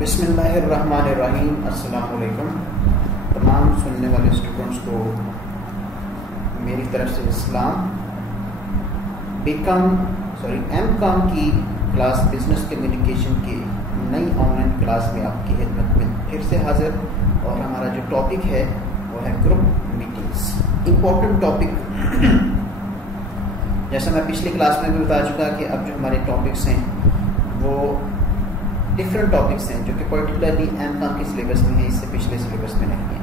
بسم اللہ الرحمن الرحیم. السلام علیکم. تمام سننے والے اسٹوڈنٹس کو میری طرف سے اسلام. ایم کام کی کلاس بزنس کمیونیکیشن کی نئی آن لائن کلاس میں آپ کی خدمت میں پھر سے حاضر. اور ہمارا جو ٹاپک ہے وہ ہے گروپ میٹنگس. Important topic. جیسا میں پچھلی کلاس میں بھی بتا چکا کہ اب جو ہمارے ٹاپکس ہیں وہ ڈفرینٹ ٹاپکس ہیں جو کہ پرٹیکولرلی ایم کام کے سلیبس میں ہیں, اس سے پچھلے سلیبس میں نہیں ہیں.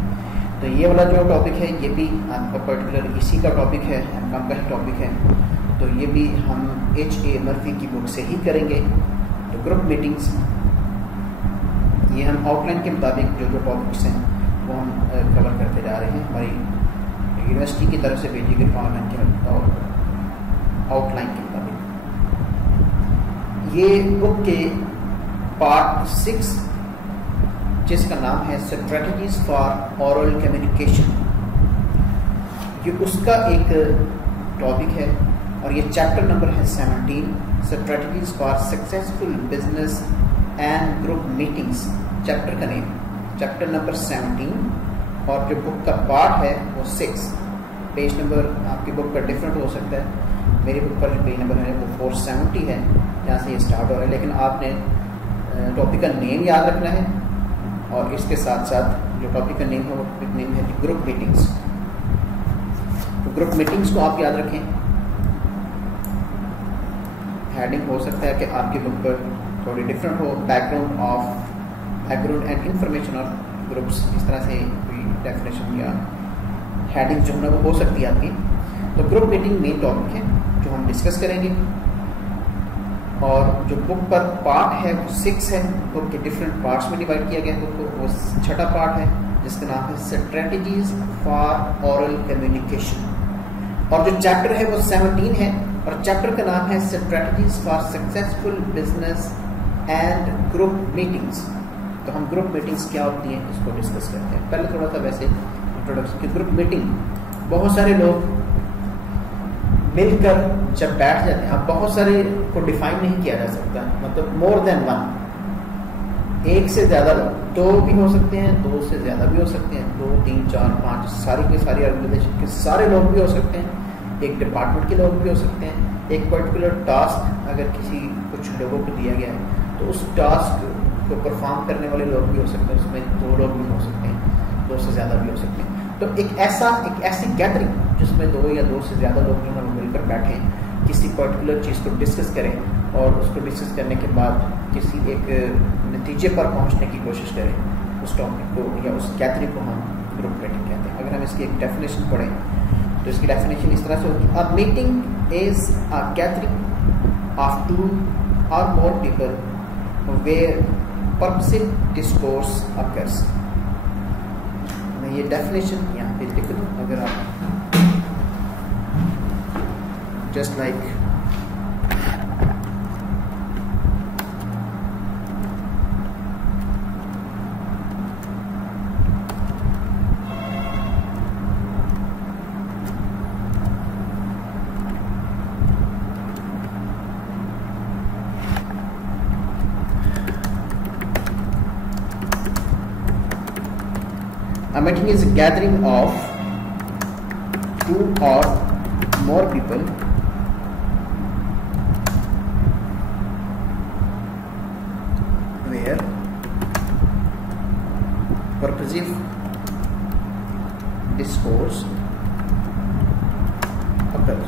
تو یہ والا جو ٹاپک ہے یہ بھی آپ کا پرٹیکولر اسی کا ٹاپک ہے, ایم کام کا ہی ٹاپک ہے. تو یہ بھی ہم H.A. مرفی کی بک سے ہی کریں گے. تو گروپ میٹنگس یہ ہم آؤٹ لائن کے مطابق جو ٹاپکس ہیں وہ ہم کور کرتے جا رہے ہیں. ہماری یونیورسٹی کی طرف سے بھیجی گئی آن لائن کے اور آؤٹ لائن کے مطابق. یہ بک کے پارٹ 6 جس کا نام ہے اسٹریٹجیز فار اورل کمیونیکیشن, یہ اس کا ایک ٹاپک ہے. اور یہ چیپٹر نمبر ہے 17, strategies for successful business and group meetings. Chapter کا نیم چیپٹر نمبر 17, اور جو بک کا پارٹ ہے وہ 6. پیج نمبر آپ کی بک پر ڈفرینٹ ہو سکتا ہے. میری بک پر جو پیج نمبر ہے وہ 470 ہے, جہاں سے یہ اسٹارٹ ہو رہا ہے. لیکن آپ نے ٹاپک کا نیم یاد رکھنا ہے, اور اس کے ساتھ ساتھ جو ٹاپک کا نیم ہے وہ نیم ہے گروپ میٹنگس. تو گروپ میٹنگس کو آپ یاد رکھیں. ہیڈنگ ہو سکتا ہے کہ آپ کی بک پر تھوڑی ڈفرینٹ ہو, background and information of groups, اس طرح سے کوئی ڈیفینیشن یا ہیڈنگ جو ہے وہ ہو سکتی ہے آپ کی. تو گروپ میٹنگ مین ٹاپک ہے جو ہم ڈسکس کریں گے. اور جو بک پر پارٹ ہے وہ 6 ہے. بک کے ڈفرینٹ پارٹس میں ڈیوائڈ کیا گیا ہے. بک کو وہ چھٹا پارٹ ہے جس کا نام ہے اسٹریٹجیز فار اورل کمیونیکیشن. اور جو چیپٹر ہے وہ 17 ہے, اور چیپٹر کا نام ہے strategies for successful business and group meetings. تو ہم گروپ میٹنگس کیا ہوتی ہیں اس کو ڈسکس کرتے ہیں. پہلے تھوڑا سا ویسے انٹروڈکشن کہ گروپ میٹنگ بہت سارے لوگ مل کر جب بیٹھ جاتے ہیں. اب بہت سارے کو ڈیفائن نہیں کیا جا سکتا, مطلب مور دین ون, ایک سے زیادہ لوگ, 2 بھی ہو سکتے ہیں, 2 سے زیادہ بھی ہو سکتے ہیں, 2 3 4 5 ساری کے ساری آرگنائزیشن کے سارے لوگ بھی ہو سکتے ہیں, ایک ڈپارٹمنٹ کے لوگ بھی ہو سکتے ہیں. ایک پرٹیکولر ٹاسک اگر کسی کچھ لوگوں کو دیا گیا ہے تو اس ٹاسک کو پرفارم کرنے والے لوگ بھی ہو سکتے ہیں, اس میں 2 لوگ بھی ہو سکتے ہیں, 2 سے زیادہ بھی ہو سکتے ہیں. تو ایک ایسی گیدرنگ جس میں 2 یا 2 سے زیادہ لوگ جو ہے وہ مل کر بیٹھیں, کسی پرٹیکولر چیز کو ڈسکس کریں, اور اس کو ڈسکس کرنے کے بعد کسی ایک نتیجے پر پہنچنے کی کوشش کریں. اس ٹاپک کو یا اس گیدرنگ کو ہم گروپ میٹنگ کہتے ہیں. اگر ہم اس کی ایک ڈیفینیشن پڑھیں تو اس کی ڈیفینیشن اس طرح سے ہوتی ہے: A meeting is a gathering of 2 or more people where purposive discourse occurs. میں یہ ڈیفینیشن یہاں پہ لکھ دوں, اگر آپ just like A meeting is a gathering of 2 or more people where purposive discourse occurs.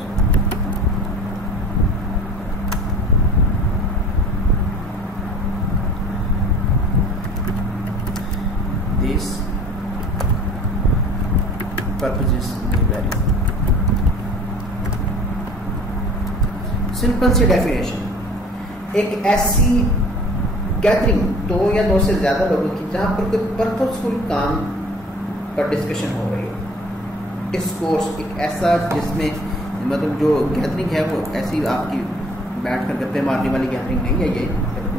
These purposes may vary. Simple سی definition: ایک ایسی گیدرنگ 2 یا 2 سے زیادہ لوگوں کی جہاں پر کوئی پرپسفل کام پر ڈسکشن ہو رہی ہے. ڈسکورس ایک ایسا جس میں مطلب جو گیدرنگ ہے وہ ایسی آپ کی بیٹھ کر گپے مارنے والی گیدرنگ نہیں ہے. یہ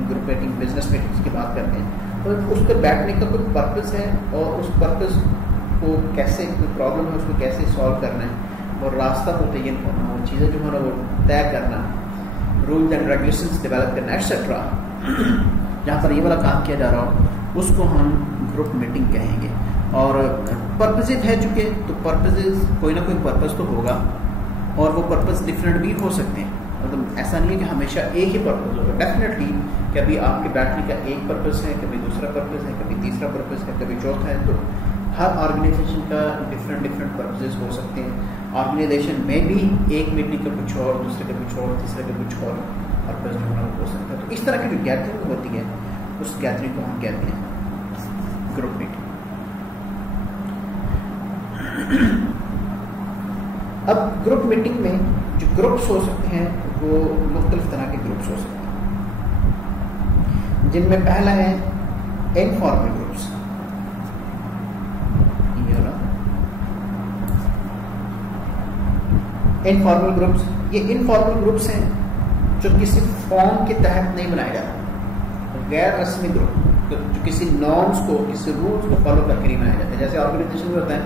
گروپ میٹنگ بزنس میٹنگس کی بات کرتے ہیں تو اس پہ بیٹھنے کا کوئی پرپس ہے, اور اس پرپس کو کیسے کوئی پرابلم ہے اس کو کیسے سالو کرنا ہے, اور راستہ متعین کرنا, اور چیزیں جو ہے نا وہ طے کرنا, رولز اینڈ ریگولیشنز ڈیولپ کرنا, ایٹسیٹرا. جہاں پر یہ والا کام کیا جا رہا ہو اس کو ہم گروپ میٹنگ کہیں گے. اور پرپزز ہے چونکہ تو پرپزز کوئی نہ کوئی پرپز تو ہوگا اور وہ پرپز ڈفرینٹ بھی ہو سکتے ہیں. مطلب ایسا نہیں ہے کہ ہمیشہ ایک ہی پرپز ہوگا. ڈیفینیٹلی کبھی آپ کے بیٹھنے کا ایک پرپز ہے, کبھی دوسرا پرپز ہے, کبھی تیسرا پرپز ہے, کبھی چوتھا ہے. تو ہر آرگنائزیشن کا ڈفرینٹ پرپزز ہو سکتے ہیں. آرگنائزیشن میں بھی ایک میٹنگ کا کچھ اور, دوسرے کا کچھ اور, تیسرے کا کچھ اور پرپز جو ہے ہو سکتا ہے. تو اس طرح کی جو گیدرنگ ہوتی ہے اس گیدرنگ کو ہم کہتے ہیں گروپ میٹنگ. اب گروپ میٹنگ میں جو گروپس ہو سکتے ہیں وہ مختلف طرح کے گروپس ہو سکتے ہیں, جن میں پہلا ہے انفارمل گروپس. انفارمل گروپس, یہ انفارمل گروپس ہیں جو کسی فارم کے تحت نہیں بنائے جاتے, غیر رسمی گروپ جو کسی نارمس کو, کسی رولس کو فالو کر کے نہیں بنائے جاتے. جیسے آرگنائزیشن میں ہوتا ہے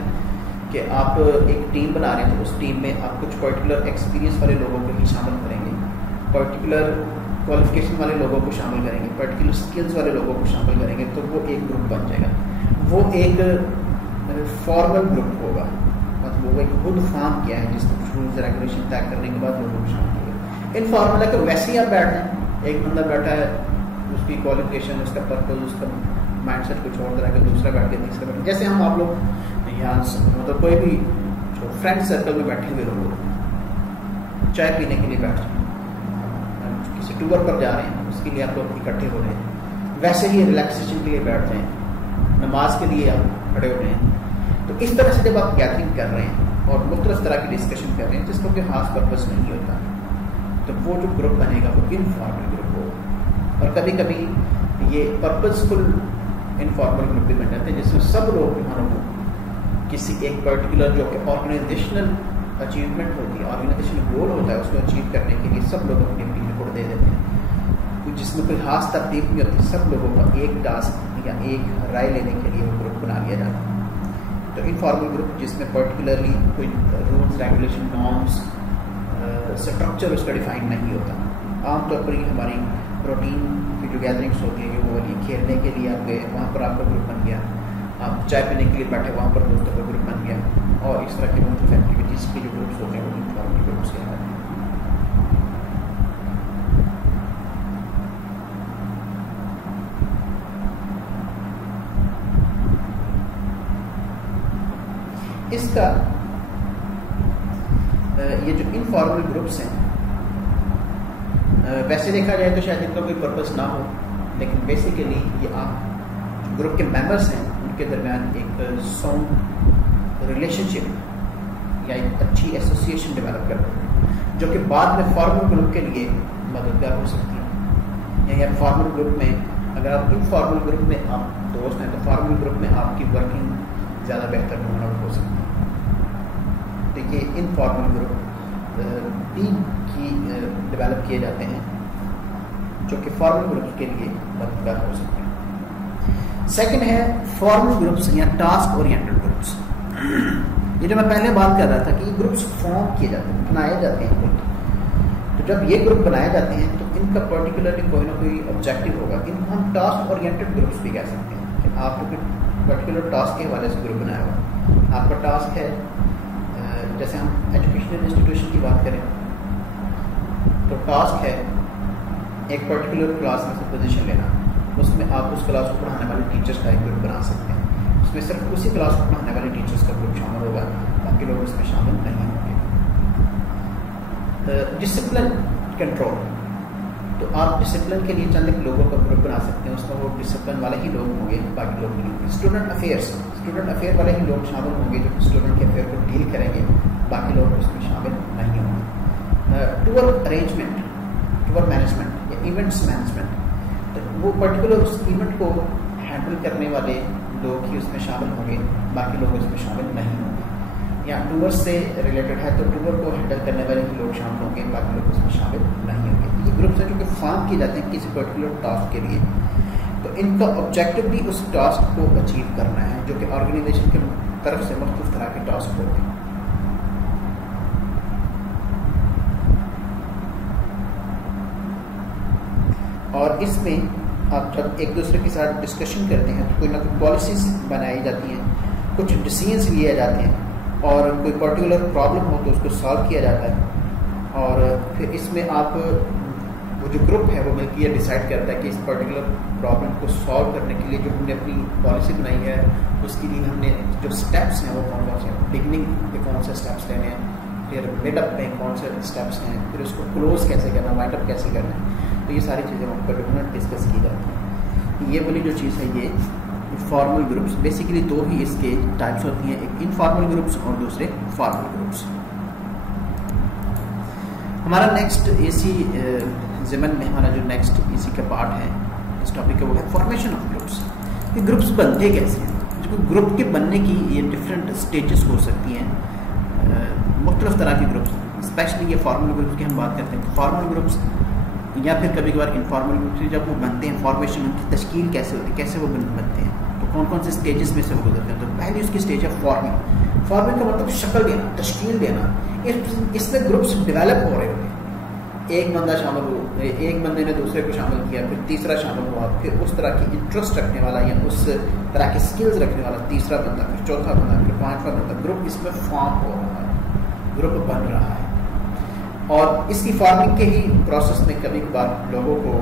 کہ آپ ایک ٹیم بنا رہے ہیں تو اس ٹیم میں آپ کچھ پرٹیکولر ایکسپیرینس والے لوگوں کو ہی شامل کریں گے, پرٹیکولر کوالیفیکیشن والے لوگوں کو شامل کریں گے, پرٹیکولر اسکلز والے لوگوں کو شامل کریں گے, تو وہ ایک گروپ بن جائے گا. وہ ایک فارمل گروپ ہوگا, مطلب وہ ایک خود فارم کیا ہے جس میں رولز ریگولیشن طے کرنے کے بعد لوگوں کو شامل کیا. انفارمل ہے کہ ویسے ہی آپ بیٹھ ہیں, ایک بندہ بیٹھا ہے, اس کی کوالیفیکیشن, اس کا پرپز, اس کا مائنڈ سیٹ کچھ اور طرح کا, دوسرا بیٹھ کے تیسرا بیٹھ, جیسے ہم آپ لوگ یہاں مطلب کوئی بھی فرینڈ سرکل میں بیٹھے ہوئے لوگ چائے پینے کے لیے بیٹھ رہے ہیں, کسی ٹور پر جا رہے ہیں اس کے لیے آپ لوگ اکٹھے ہو رہے ہیں, ویسے ہی ریلیکسیشن کے لیے بیٹھ رہے ہیں, نماز کے لیے آپ کھڑے ہو رہے ہیں. تو اس طرح سے جب آپ گیدرنگ کر رہے ہیں اور مختلف طرح کی ڈسکشن کر رہے ہیں جس کو کوئی خاص پرپز نہیں ہوتا, تو وہ جو گروپ بنے گا وہ انفارمل گروپ ہوگا. اور کبھی کبھی یہ پرپزفل انفارمل گروپ بھی بن جاتے ہیں جس میں سب لوگ کسی ایک پرٹیکولر جو کہ آرگنائزیشنل اچیومنٹ ہوتی ہے, آرگنائزیشنل گول ہوتا ہے, اس کو اچیو کرنے کے لیے سب لوگ اپنی اپنی رپورٹ دے دیتے ہیں, جس میں کوئی خاص ترتیب نہیں ہوتی, سب لوگوں کا ایک ٹاسک یا ایک رائے لینے کے لیے وہ گروپ بنا لیا جاتا ہے. تو انفارمل گروپ جس میں پرٹیکولرلی کوئی رولس ریگولیشن نارمس اسٹرکچر اس کا ڈیفائن نہیں ہوتا. عام طور پر یہ ہماری روٹین کی جو گیدرنگس ہوتی ہیں وہ والی کھیلنے کے لیے آپ گئے, وہاں پر آپ کا گروپ بن گیا, آپ چائے پینے کے لیے بیٹھے, وہاں پر دوستوں کا گروپ بن گیا, اور اس طرح کی مختلف ایکٹیویٹیز کے جو گروپس ہوتے ہیں وہ انفارمل گروپس کے ہیں. اس کا یہ جو انفارمل گروپس ہیں ویسے دیکھا جائے تو شاید ان کا کوئی پرپز نہ ہو, لیکن بیسیکلی یہ آپ گروپ کے ممبرس ہیں ان کے درمیان ایک ساؤنڈ ریلیشن شپ یا ایک اچھی ایسوسیشن ڈیولپ کرتے ہیں جو کہ بعد میں فارمل گروپ کے لیے مددگار ہو سکتی ہے. یعنی فارمل گروپ میں اگر آپ انفارمل گروپ میں آپ دوست ہیں تو فارمل گروپ میں آپ کی ورکنگ زیادہ بہتر ہو سکتی ہے. تو یہ انفارمل گروپ ٹیم کی ڈیولپ کیے جاتے ہیں جو کہ فارمل گروپس کے لیے مددگار ہو سکتے ہیں. سیکنڈ ہے فارمل گروپس یا ٹاسک اورینٹڈ گروپس. یہ جو میں پہلے بات کر رہا تھا کہ یہ گروپس فارم کیے جاتے ہیں, بنائے جاتے ہیں. تو جب یہ گروپ بنائے جاتے ہیں تو ان کا پرٹیکولرلی کوئی نہ کوئی آبجیکٹو ہوگا. ان کو ہم ٹاسک اورینٹڈ گروپس بھی کہہ سکتے ہیں کہ آپ کو پرٹیکولر ٹاسک کے حوالے سے گروپ بنایا ہوا. آپ کا ٹاسک ہے, جیسے ہم ایجوکیشنل انسٹیٹیوشن کی بات کریں تو ٹاسک ہے ایک پرٹیکولر کلاس میں سے پوزیشن لینا. اس میں آپ اس کلاس کو پڑھانے والے ٹیچرس کا ایک گروپ بنا سکتے ہیں. اس میں صرف اسی کلاس کو پڑھانے والے ٹیچرس کا گروپ شامل ہوگا, باقی لوگ اس میں شامل نہیں ہوں گے. ڈسپلن کنٹرول, تو آپ ڈسپلن کے لیے چند ایک لوگوں کا گروپ بنا سکتے ہیں. اس میں وہ ڈسپلن والے ہی لوگ ہوں گے, باقی لوگ نہیں ہوں گے. اسٹوڈنٹ افیئر والے ہی لوگ شامل ہوں گے جو اسٹوڈنٹ کے افیئر کو ڈیل کریں گے, باقی لوگ اس میں شامل نہیں ہوں گے. ٹور ارینجمنٹ, ٹور مینجمنٹ یا ایونٹس مینجمنٹ, تو وہ پرٹیکولر اس ایونٹ کو ہینڈل کرنے والے لوگ ہی اس میں شامل ہوں گے, باقی لوگ اس میں شامل نہیں ہوں گے. یا ٹور سے ریلیٹڈ ہے تو ٹور کو ہینڈل کرنے والے ہی لوگ شامل ہوں گے, باقی لوگ اس میں شامل نہیں ہوں گے. یہ گروپس ہیں جو کہ فارم کیے جاتے ہیں کسی پرٹیکولر ٹاسک کے لیے. تو ان کا آبجیکٹو بھی اس ٹاسک کو اچیو کرنا ہے جو کہ آرگنائزیشن کی طرف سے مختلف طرح کے ٹاسک ہوتے ہیں. اور اس میں آپ جب ایک دوسرے کے ساتھ ڈسکشن کرتے ہیں تو کوئی نہ کوئی پالیسیز بنائی جاتی ہیں, کچھ ڈیسیژنس لیے جاتے ہیں, اور کوئی پرٹیکولر پرابلم ہو تو اس کو سالو کیا جاتا ہے, اور پھر اس میں آپ وہ جو گروپ ہے وہ مل کے یہ ڈیسائیڈ کرتا ہے کہ اس پرٹیکولر پرابلم کو سالو کرنے کے لیے جو ہم نے اپنی پالیسی بنائی ہے اس کے لیے ہم نے جو اسٹیپس ہیں وہ کون کون سے ہیں, بگننگ میں کون سے اسٹیپس لینے ہیں, پھر مڈ اپ میں کون سے اسٹیپس ہیں, پھر اس کو کلوز کیسے کرنا, وائنڈ اپ کیسے کرنا ہے. تو یہ ساری چیزیں وہاں پر ڈسکس کی جاتی ہیں. یہ والی جو چیز ہے یہ فارمل گروپس, بیسیکلی دو ہی اس کے ٹائپس ہوتی ہیں, ایک انفارمل گروپس اور دوسرے فارمل گروپس. ہمارا نیکسٹ اسی ضمن میں ہمارا جو نیکسٹ اسی کا پارٹ ہے اس ٹاپک کا وہ ہے فارمیشن آف گروپس. یہ گروپس بنتے کیسے ہیں؟ جو گروپ کے بننے کی یہ ڈفرینٹ اسٹیجز ہو سکتی ہیں, مختلف طرح کے گروپس, اسپیشلی یہ فارمل گروپس کی ہم بات کرتے ہیں. فارمل گروپس یا پھر کبھی کبھار انفارمل گروپس جب وہ بنتے ہیں, فارمیشن ان کی تشکیل کیسے ہوتی ہے, کیسے وہ بنتے ہیں, تو کون کون سے اسٹیجز میں سے وہ گزرتے ہیں. تو پہلی اس کی اسٹیج ہے فارمنگ. فارمنگ کا مطلب شکل دینا, تشکیل دینا. اس میں گروپس ڈیولپ ہو رہے ہوتے ہیں, ایک بندہ شامل ہو, ایک بندے نے دوسرے کو شامل کیا, پھر تیسرا شامل ہوا, پھر اس طرح کی انٹرسٹ رکھنے والا یا اس طرح کی اسکلز رکھنے والا تیسرا بندہ, پھر چوتھا بندہ, پھر پانچواں بندہ. گروپ اس میں فارم ہو رہا ہے, گروپ بن رہا ہے. اور اس کی فارمنگ کے ہی پروسیس میں کبھی کبھار لوگوں کو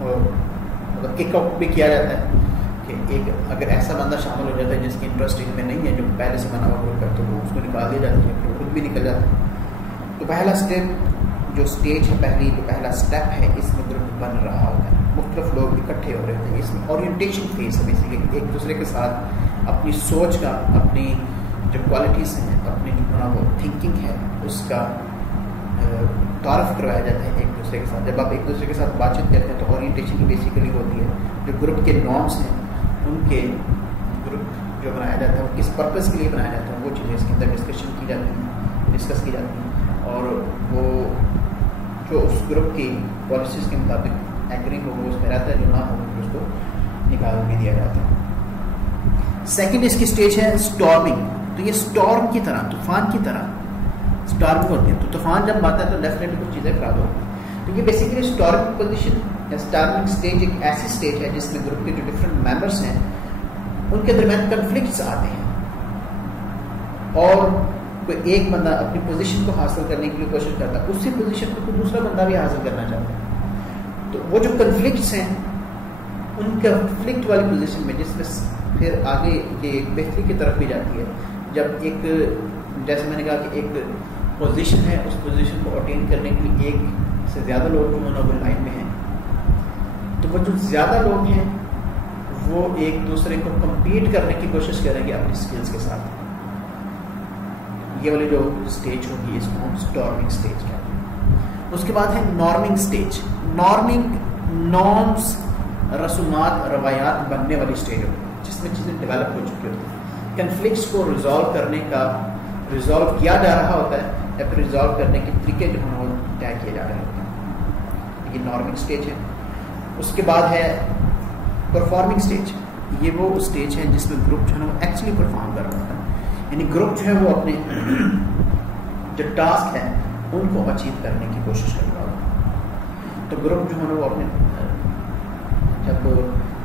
مطلب کک آؤٹ بھی کیا جاتا ہے کہ ایک اگر ایسا بندہ شامل ہو جاتا ہے جس کی انٹرسٹ ان میں نہیں ہے, جو پہلے سے بنا ہوا گروپ ہے, تو وہ اس کو نکال دیا جاتا ہے, تو خود بھی نکل جاتا ہے. تو پہلا اسٹیپ جو اسٹیج ہے, پہلا اسٹیپ ہے, اس میں گروپ بن رہا ہوتا ہے, مختلف لوگ اکٹھے ہو رہے ہوتے ہیں. اس میں اورینٹیشن فیز ہے, بیسیکلی ایک دوسرے کے ساتھ اپنی سوچ کا, اپنی جو کوالٹیز ہیں, اپنی جو وہ تھنکنگ ہے اس کا تعارف کروایا جاتا ہے ایک دوسرے کے ساتھ. جب آپ ایک دوسرے کے ساتھ بات چیت کرتے ہیں تو اورینٹیشن کی بیسیکلی ہوتی ہے جو گروپ کے نارمس ہیں, ان کے گروپ جو بنایا جاتا ہے وہ کس پرپز کے لیے بنایا جاتا ہے, وہ چیزیں اس کے اندر ڈسکشن کی جاتی ہیں, ڈسکس کی جاتی ہیں, اور وہ جو اس گروپ کی پالیسیز کے مطابق ایگری ہو وہ اس میں رہتا ہے, جو نہ ہو اس کو نکال بھی دیا جاتا ہے. سیکنڈ اس کی اسٹیج ہے اسٹارمنگ. تو یہ اسٹارم کی طرح, طوفان کی طرح اسٹارمنگ ہوتی ہے. تو طوفان جب آتا ہے تو ڈیفینیٹلی کچھ چیزیں خراب ہوتی ہیں. تو یہ بیسیکلی اسٹارمنگ پوزیشن یا اسٹارمنگ اسٹیج ایک ایسی اسٹیج ہے جس میں گروپ کے جو ڈفرینٹ ممبرس ہیں ان کے درمیان کنفلکٹس آتے ہیں, اور کوئی ایک بندہ اپنی پوزیشن کو حاصل کرنے کی کوشش کرتا ہے, اسی پوزیشن کو کوئی دوسرا بندہ بھی حاصل کرنا چاہتا ہے. تو وہ جو کنفلکٹس ہیں ان کنفلکٹ والی پوزیشن میں, جس میں پھر آگے یہ بہتری کی طرف بھی جاتی ہے, جب ایک جیسے میں نے کہا کہ ایک پوزیشن ہے, اس پوزیشن کو اٹین کرنے کے لیے ایک سے زیادہ لوگ جو مونوبل لائن میں ہیں, تو وہ جو زیادہ لوگ ہیں وہ ایک دوسرے کو کمپیٹ کرنے کی کوشش کریں گے اپنی اسکلز کے ساتھ. یہ والی جو اسٹیج ہوگی اس کو ہم اسٹارمنگ اسٹیج کہتے ہیں. اس کے بعد ہے نارمنگ اسٹیج. نارمنگ نارمس, رسومات, روایات بننے والی اسٹیج ہوتی ہے جس میں چیزیں ڈیولپ ہو چکی ہوتی ہیں. کنفلکٹس کو ریزالو کرنے کا, ریزالو کیا جا رہا ہوتا ہے, یا پھر ریزالو کرنے کے طریقے جو ہیں وہ طے کیے جا رہے ہوتے ہیں. یہ نارمنگ اسٹیج ہے. اس کے بعد ہے پرفارمنگ اسٹیج. یہ وہ اسٹیج ہے جس میں گروپ جو ہے وہ ایکچولی پرفارم کر رہا ہوتا ہے, یعنی گروپ جو ہے وہ اپنے جو ٹاسک ہے ان کو اچیو کرنے کی کوشش کر رہا ہوتا ہے. تو گروپ جو ہے وہ اپنے جب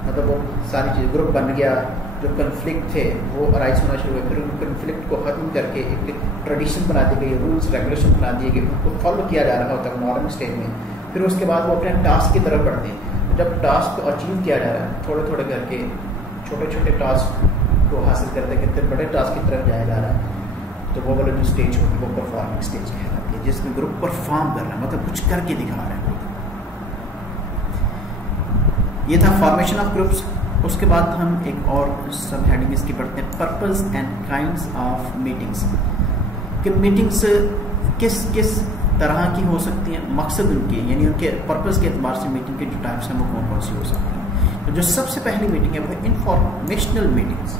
مطلب وہ ساری چیز گروپ بن گیا, جو کنفلکٹ تھے وہ ارائز ہونا شروع ہوئے, پھر ان کنفلکٹ کو ختم کر کے ایک ٹریڈیشن بنا دی گئی, رولس ریگولیشن بنا دیے گئے, ان کو فالو کیا جا رہا ہوتا ہے نارمل اسٹیج میں. پھر اس کے بعد وہ اپنے ٹاسک کی طرف بڑھتے ہیں. جب ٹاسک کو اچیو کیا جا رہا ہے, تھوڑے تھوڑے کر کے چھوٹے چھوٹے ٹاسک کو حاصل کرتے کرتے بڑے ٹاسک کی طرف جایا جا رہا ہے, تو وہ والا جو اسٹیج ہوگی وہ پرفارمنگ اسٹیج کہلاتی ہے, جس میں گروپ پرفارم کر رہا ہے, مطلب کچھ کر کے دکھا رہا ہے. یہ تھا فارمیشن آف گروپس. اس کے بعد ہم ایک اور سب ہیڈنگ اس کی پڑھتے ہیں, purpose and kinds of meetings. کہ میٹنگس کس کس طرح کی ہو سکتی ہیں, مقصد ان کی, یعنی ان کے پرپز کے اعتبار سے میٹنگ کے جو ٹائپس ہیں وہ کون کون سی ہو سکتی ہیں. تو جو سب سے پہلی میٹنگ ہے وہ انفارمیشنل میٹنگس.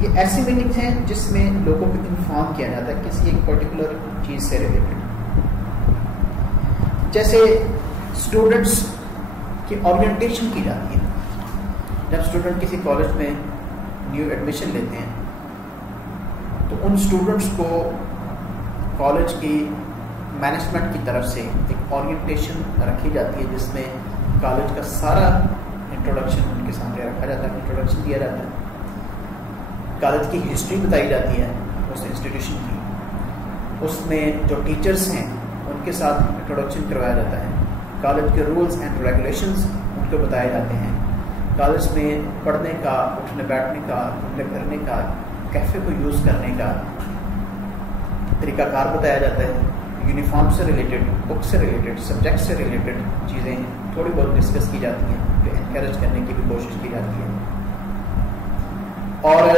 یہ ایسی میٹنگس ہیں جس میں لوگوں کو انفارم کیا جاتا ہے کسی ایک پرٹیکولر چیز سے ریلیٹڈ. جیسے اسٹوڈنٹس کی اورینٹیشن کی جاتی ہے. جب اسٹوڈنٹ کسی کالج میں نیو ایڈمیشن لیتے ہیں تو ان اسٹوڈنٹس کو کالج کی مینجمنٹ کی طرف سے ایک اورینٹیشن رکھی جاتی ہے جس میں کالج کا سارا انٹروڈکشن ان کے سامنے رکھا جاتا ہے، انٹروڈکشن دیا جاتا ہے، کالج کی ہسٹری بتائی جاتی ہے اس انسٹیٹیوشن کی، اس میں جو ٹیچرس ہیں ان کے ساتھ انٹروڈکشن کروایا جاتا ہے، کالج کے رولز اینڈ ریگولیشنز ان کو بتائے جاتے ہیں، کالج میں پڑھنے کا، اٹھنے بیٹھنے کا، گھومنے پھرنے کا، کیفے کو یوز کرنے کا طریقہ کار بتایا جاتا ہے، یونیفارم سے ریلیٹڈ، بک سے ریلیٹڈ، سبجیکٹ سے ریلیٹڈ چیزیں تھوڑی بہت ڈسکس کی جاتی ہیں، جو انکریج کرنے کی بھی کوشش کی جاتی ہے. اور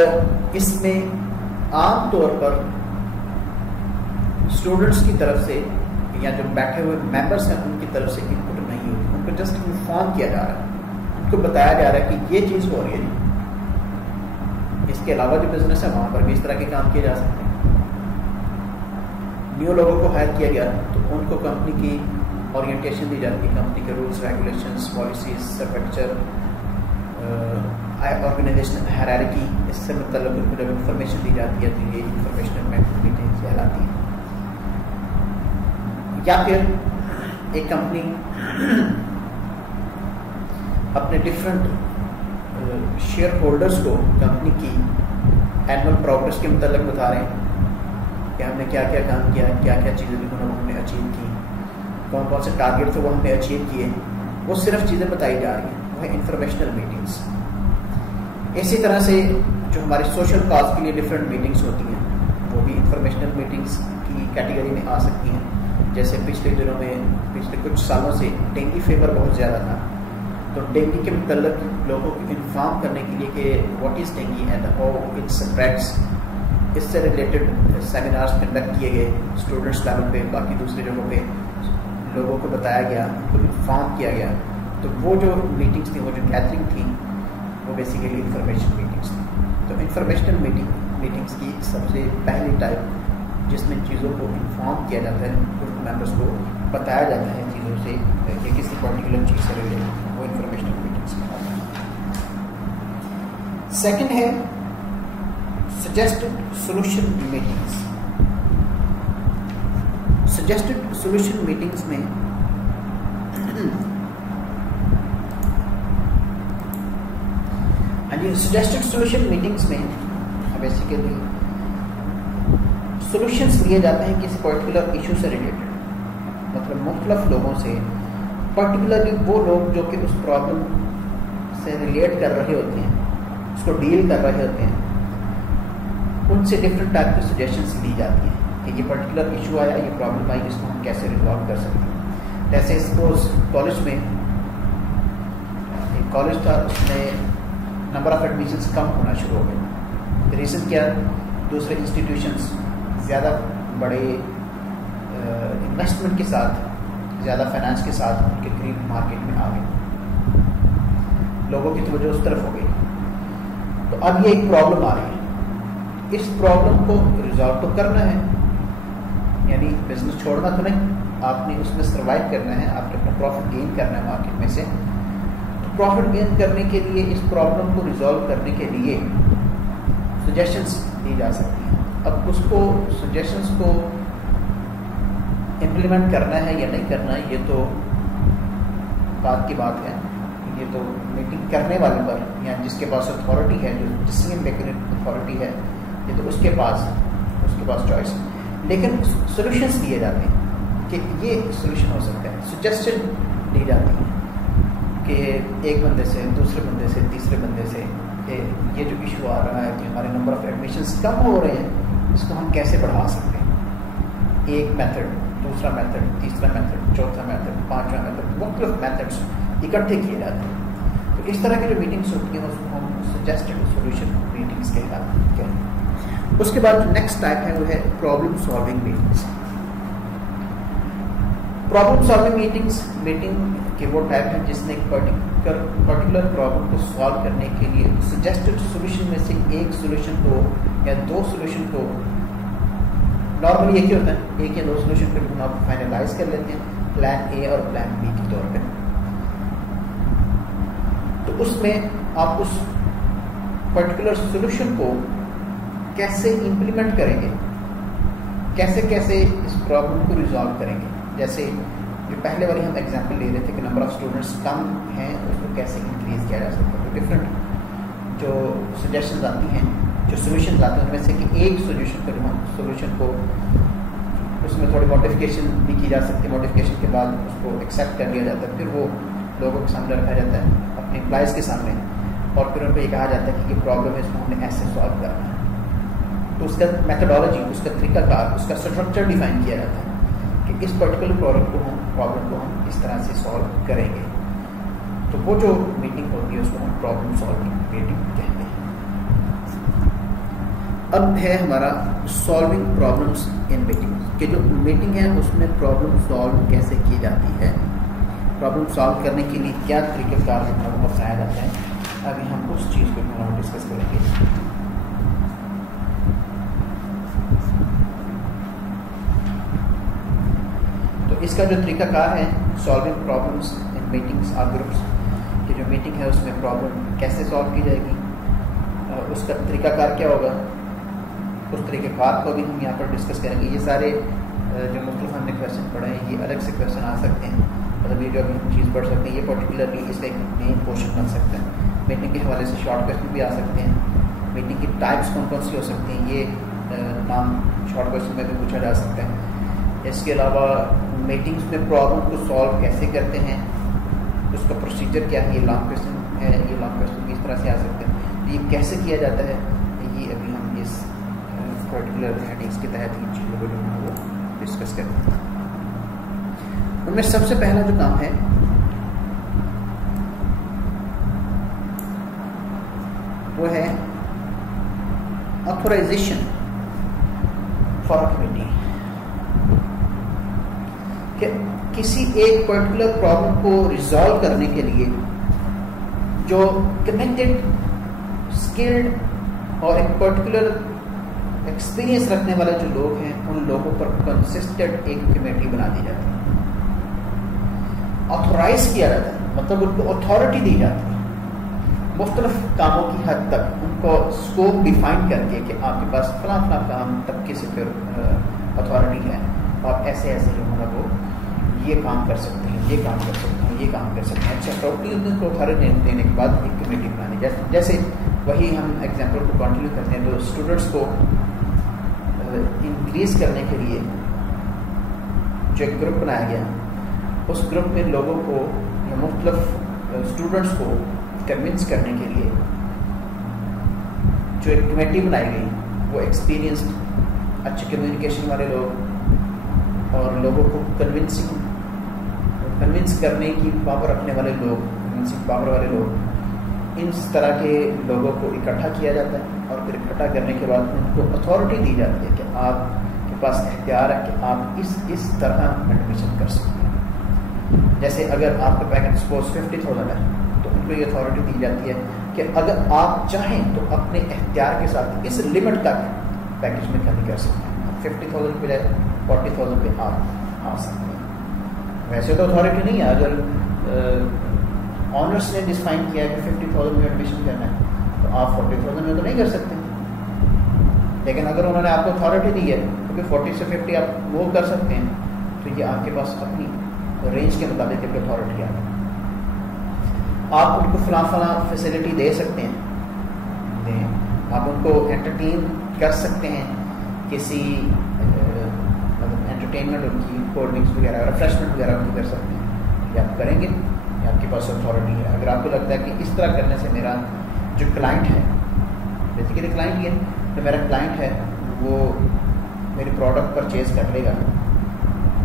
اس میں عام طور پر اسٹوڈنٹس کی طرف سے یا جو بیٹھے ہوئے ممبرس ہیں ان کی طرف سے انپٹ نہیں ہوتی، ان کو جسٹ انفارم کیا جا رہا ہے، ان کو بتایا جا رہا ہے کہ یہ چیز ہو رہی ہے. اس کے علاوہ جو بزنس ہے وہاں پر بھی اس طرح کے کام کیے جا سکتے ہیں. نیو لوگوں کو ہائر کیا گیا تو ان کو کمپنی کی اورینٹیشن دی جاتی ہے، کمپنی کے rules, regulations, policies, structure, organisational hierarchy, اس سے متعلق ان کو جب انفارمیشن دی جاتی ہے تو یہ انفارمیشنل میٹنگز کہلاتی ہیں. یا پھر ایک کمپنی اپنے ڈفرینٹ شیئر ہولڈرز کو کمپنی کی اینول پروگرس کے متعلق بتا رہے ہیں کہ ہم نے کیا کیا کام کیا، کیا کیا چیزیں ہم نے اچیو کی، کون کون سے ٹارگیٹ تھے وہ ہم نے اچیو کیے، وہ صرف چیزیں بتائی جا رہی ہیں، وہ ہے انفارمیشنل میٹنگس. اسی طرح سے جو ہماری سوشل کاز کے لیے ڈفرینٹ میٹنگس ہوتی ہیں وہ بھی انفارمیشنل میٹنگس کی کیٹیگری میں آ سکتی ہیں. جیسے پچھلے دنوں میں، پچھلے کچھ سالوں سے ڈینگی فیور بہت زیادہ تھا، تو ڈینگی کے متعلق لوگوں کو انفارم کرنے کے لیے کہ what is dengue and how it spreads, اس سے ریلیٹڈ سیمینارز کنڈکٹ کیے گئے اسٹوڈنٹس لیول پہ، باقی دوسری جگہوں پہ لوگوں کو بتایا گیا، ان کو انفارم کیا گیا. تو وہ جو میٹنگس تھیں، وہ جو گیدرنگ تھیں، وہ بیسیکلی انفارمیشن میٹنگس تھیں. تو انفارمیشنل میٹنگس کی سب سے پہلی ٹائپ جس میں چیزوں کو انفارم کیا جاتا ہے، گروپ ممبرس کو بتایا جاتا ہے چیزوں سے کہ کسی پرٹیکولر چیز سے ریلیٹڈ، وہ انفارمیشنل میٹنگس کہلاتا ہے. سیکنڈ ہے suggested solution meetings. Suggested solution meetings میں سجیسٹڈ سولوشن میٹنگس میں بیسیکلی سولوشنس لیے جاتے ہیں کسی پرٹیکولر ایشو سے ریلیٹڈ، مطلب مختلف لوگوں سے، پرٹیکولرلی وہ لوگ جو کہ اس پرابلم سے ریلیٹ کر رہے ہوتے ہیں، اس کو ڈیل کر رہے ہوتے ہیں، ان سے ڈفرینٹ ٹائپ کی سجیشنس لی جاتی ہیں کہ یہ پرٹیکولر ایشو آیا، یہ پرابلم آئی، اس کو ہم کیسے ریزالو کر سکتے ہیں. جیسے سپوز کالج میں ایک کالج تھا، اس میں نمبر آف ایڈمیشنس کم ہونا شروع ہو گئے. ریزن کیا؟ دوسرے انسٹیٹیوشنس زیادہ بڑے انویسٹمنٹ کے ساتھ، زیادہ فائنانس کے ساتھ ان کے قریب مارکیٹ میں آ گئے، لوگوں کی توجہ اس طرف ہو گئی. تو اب یہ ایک پرابلم آ رہی ہے، اس پرابلم کو ریزالو تو کرنا ہے، یعنی بزنس چھوڑنا تو نہیں، آپ نے اس میں سروائیو کرنا ہے، آپ نے اپنا پروفٹ گین کرنا ہے مارکیٹ میں سے. تو پروفٹ گین کرنے کے لیے، اس پرابلم کو ریزالو کرنے کے لیے سجیشنس دی جا سکتی ہیں. اب اس کو سجیشنس کو امپلیمنٹ کرنا ہے یا نہیں کرنا ہے، یہ تو بات کی بات ہے، یہ تو میٹنگ کرنے والے پر یا جس کے پاس اتھارٹی ہے، جو ڈسیزن میکنگ اتھارٹی ہے، یہ تو اس کے پاس چوائس ہے. لیکن سولوشنس دیے جاتے ہیں کہ یہ سولوشن ہو سکتا ہے، سجیسشن دی جاتی ہے کہ ایک بندے سے، دوسرے بندے سے، تیسرے بندے سے کہ یہ جو ایشو آ رہا ہے کہ ہمارے نمبر آف ایڈمیشنس کم ہو رہے ہیں، اس کو ہم کیسے بڑھا سکتے ہیں. ایک میتھڈ، دوسرا میتھڈ، تیسرا میتھڈ، چوتھا میتھڈ، پانچواں میتھڈ، مختلف میتھڈس اکٹھے کیے جاتے ہیں. تو اس طرح کی جو میٹنگس ہوتی ہیں اس کو ہم سجیسٹڈ سولوشن میٹنگس کہلاتے ہیں. اس کے بعد جو نیکسٹ ٹائپ ہے وہ ہے problem solving meetings. Problem solving meeting کے وہ ٹائپ ہیں جس میں ایک پرٹیکولر پرابلم کو سالو کرنے کے لیے سجیسٹڈ سولوشن میں سے ایک سولوشن کو یا دو سولوشن کو، نارملی ایک ہی ہوتا ہے، ایک یا دو سولوشن کو آپ فائنلائز کر لیتے ہیں پلان اے اور پلان بی کے طور پہ. تو اس میں آپ اس پرٹیکولر سولوشن کو کیسے امپلیمنٹ کریں گے، کیسے کیسے اس پرابلم کو ریزالو کریں گے. جیسے جو پہلے والی ہم ایگزامپل لے رہے تھے کہ نمبر آف اسٹوڈنٹس کم ہیں اس کو کیسے انکریز کیا جا سکتا ہے. تو ڈفرینٹ جو سجیشنز آتی ہیں, جو سولوشنز آتے ہیں, ان میں سے کہ ایک سولوشن کو اس میں تھوڑی ماڈیفکیشن بھی کی جا سکتی ہے. ماڈیفکیشن کے بعد اس کو ایکسیپٹ کر لیا جاتا ہے, پھر وہ لوگوں کے سامنے رکھا جاتا ہے, اپنے امپلائز کے سامنے, اور پھر ان کو یہ کہا جاتا ہے کہ یہ پرابلم ہے, اس کو ہم نے ایسے سالو کرنا ہے. تو اس کا میتھڈالوجی, اس کا طریقہ کار, اس کا اسٹرکچر ڈیفائن کیا جاتا ہے کہ اس پرٹیکولر پرابلم کو ہم اس طرح سے سالو کریں گے. تو وہ جو میٹنگ ہوتی ہے اس کو ہم پرابلم سالونگ میٹنگ کہتے ہیں. اب ہے ہمارا سالونگ پرابلمس ان میٹنگ, کہ جو میٹنگ ہے اس میں پرابلم سالو کیسے کی جاتی ہے, پرابلم سالو کرنے کے لیے کیا طریقہ کار بتایا جاتا ہے. ابھی ہم اس چیز کو ڈسکس کریں گے. تو اس کا جو طریقہ کار ہے سالونگ پرابلمس ان میٹنگس اور گروپس, کہ جو میٹنگ ہے اس میں پرابلم کیسے سالو کی جائے گی, اس کا طریقہ کار کیا ہوگا, اس طریقہ کار کو بھی ہم یہاں پر ڈسکس کریں گے. یہ سارے جو مختلف ہم نے کویشچن پڑھے ہیں یہ الگ سے کویشچن آ سکتے ہیں, مطلب یہ جو ابھی ہم چیز پڑھ سکتے ہیں یہ پرٹیکولرلی اس کا ایک مین پورشن بن سکتا ہے. میٹنگ کے حوالے سے شارٹ کویشچن بھی آ سکتے ہیں. میٹنگ کی ٹائپس کون کون سی ہو سکتی ہیں یہ نام شارٹ کویشچن میں بھی پوچھا جا سکتا ہے. اس کے علاوہ میٹنگس میں پرابلم کو سالو کیسے کرتے ہیں, اس کا پروسیجر کیا ہے, یہ لانگ کویشچن ہے. یہ لانگ کویشچن کس طرح سے آ سکتے ہیں, یہ کیسے کیا جاتا ہے, یہ ابھی ہم اس پرٹیکولر ہیڈنگس کے تحت ان چیزوں کو جو ہے وہ ڈسکس کرتے ہیں. ان میں سب سے پہلا جو کام ہے وہ ہے آتھورائزیشن فار کمیٹی, کہ کسی ایک پرٹیکولر پرابلم کو ریزالو کرنے کے لیے جو کنیکٹڈ, اسکلڈ اور ایک پرٹیکولر ایکسپیرئنس رکھنے والے جو لوگ ہیں ان لوگوں پر کنسسٹنٹ ایک کمیٹی بنا دی جاتی ہے. آتھورائز کیا جاتا ہے, مطلب ان کو اتھارٹی دی جاتی ہے مختلف کاموں کی حد تک, ان کو اسکوپ ڈیفائن کر کے کہ آپ کے پاس فلاں فلاں کام طبقے سے پھر اتھارٹی ہے, آپ ایسے ایسے جو ہے وہ یہ کام کر سکتے ہیں, یہ کام کر سکتے ہیں, یہ کام کر سکتے ہیں. اچھا, ٹوٹلی ان کو اتھارٹی دینے کے بعد ایک کمیٹی بنانی. جیسے وہی ہم ایگزامپل کو کنٹینیو کرتے ہیں, تو اسٹوڈنٹس کو انکریز کرنے کے لیے جو ایک گروپ بنایا گیا, اس گروپ میں لوگوں کو یا مختلف اسٹوڈنٹس کو کنونس کرنے کے لیے جو ایک کمیٹی بنائی گئی, وہ ایکسپیرئنسڈ, اچھے کمیونیکیشن والے لوگ اور لوگوں کو کنونس کرنے کی پاور رکھنے والے لوگ, کنونسنگ پاور والے لوگ, اس طرح کے لوگوں کو اکٹھا کیا جاتا ہے. اور پھر اکٹھا کرنے کے بعد ان کو اتھارٹی دی جاتی ہے کہ آپ کے پاس اختیار ہے کہ آپ اس طرح ایڈمیشن کر سکتے ہیں. جیسے اگر آپ کا پیکج سپوز 50,000 ہے تو ان کو یہ اتھارٹی دی جاتی ہے کہ اگر آپ چاہیں تو اپنے اختیار کے ساتھ اس لمٹ تک پیکج میں کمی کر سکتے ہیں. 50,000 پہ جائے 40,000 پہ آپ آ سکتے ہیں. ویسے تو اتھارٹی نہیں ہے, اگر آنرس نے ڈیفائن کیا ہے کہ 50,000 میں ایڈمیشن کرنا ہے تو آپ 40,000 میں تو نہیں کر سکتے. لیکن اگر انہوں نے آپ کو اتھارٹی دی ہے کیونکہ 40 سے 50 آپ موو کر سکتے ہیں, تو یہ آپ کے پاس اپنی رینج کے مطابق ایک اتھارٹی ہے. آپ ان کو فلاں فلاں فیسلٹی دے سکتے ہیں, آپ ان کو انٹرٹین کر سکتے ہیں, کسی مطلب انٹرٹینمنٹ ان کی کولڈ ڈرنکس وغیرہ ریفریشمنٹ وغیرہ ان کی کر سکتے ہیں. یہ آپ کریں گے, یہ آپ کے پاس اتھارٹی ہے. اگر آپ کو لگتا ہے کہ اس طرح کرنے سے میرا جو کلائنٹ ہے, بیسیکلی کلائنٹ یہ جو میرا کلائنٹ ہے وہ میری پروڈکٹ پرچیز کر لے گا,